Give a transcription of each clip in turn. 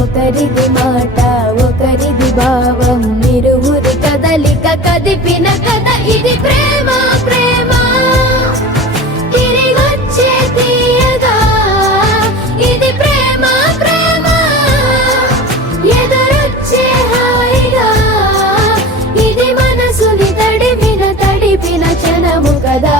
ఒకరిది మాట ఒకరిది భావం ఇరువురి కదలిక కదిపిన కథ ఇది ప్రేమ ప్రేమ తిరిగొచ్చే తీయగా ఇది ప్రేమ ప్రేమ ఎదురొచ్చే హాయిగా ఇది మనసుని తడిపిన క్షణము కదా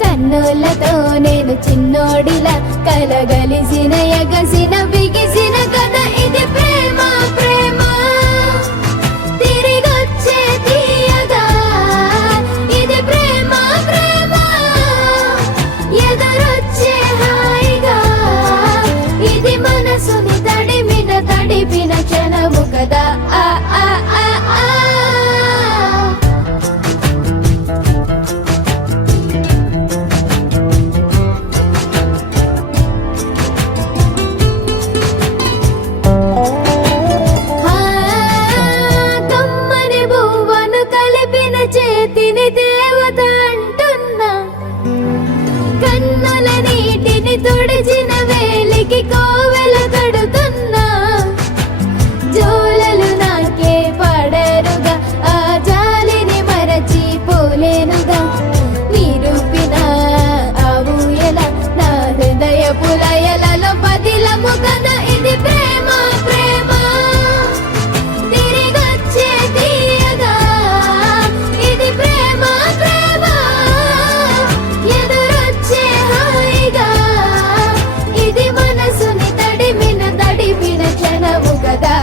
కన్నులతో నేను చిన్నోడిలా కలగలిసిన ఎగసిన బిగిసిన కథ ఇది ప్రేమ ప్రేమ తిరిగొచ్చే తీయగా ఇది ప్రేమ ప్రేమ ఎదురొచ్చే హాయిగా ఇది మనసుని తడిపిన క్షణము కదా ఆ ఆ ఆ ఆ దేవత అంటున్నా కన్నుల నీటిని తుడిచిన వేలికి కోవెల కడుతున్నా జోలలు నాకే పడరుగా ఆ జాలిని మరచి పోలేనుగా నిరూపిన ఆవుయల నా హృదయ పులయలలో పదిలము కదా ఇది ప్రేమ ప్రేమ తిరిగొచ్చే తీయగా ఇది ప్రేమ ప్రేమ ఎదురొచ్చే హాయిగా ఇది మనసుని తడిపిన క్షణము కదా